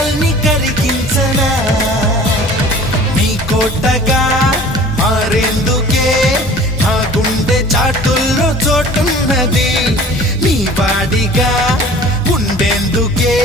కలల్ని కరిగించనా నీ కోటగా మారేందుకే నా గుండె చాటుల్లో చోటున్నది నీ వాడిగా ఉండేందుకే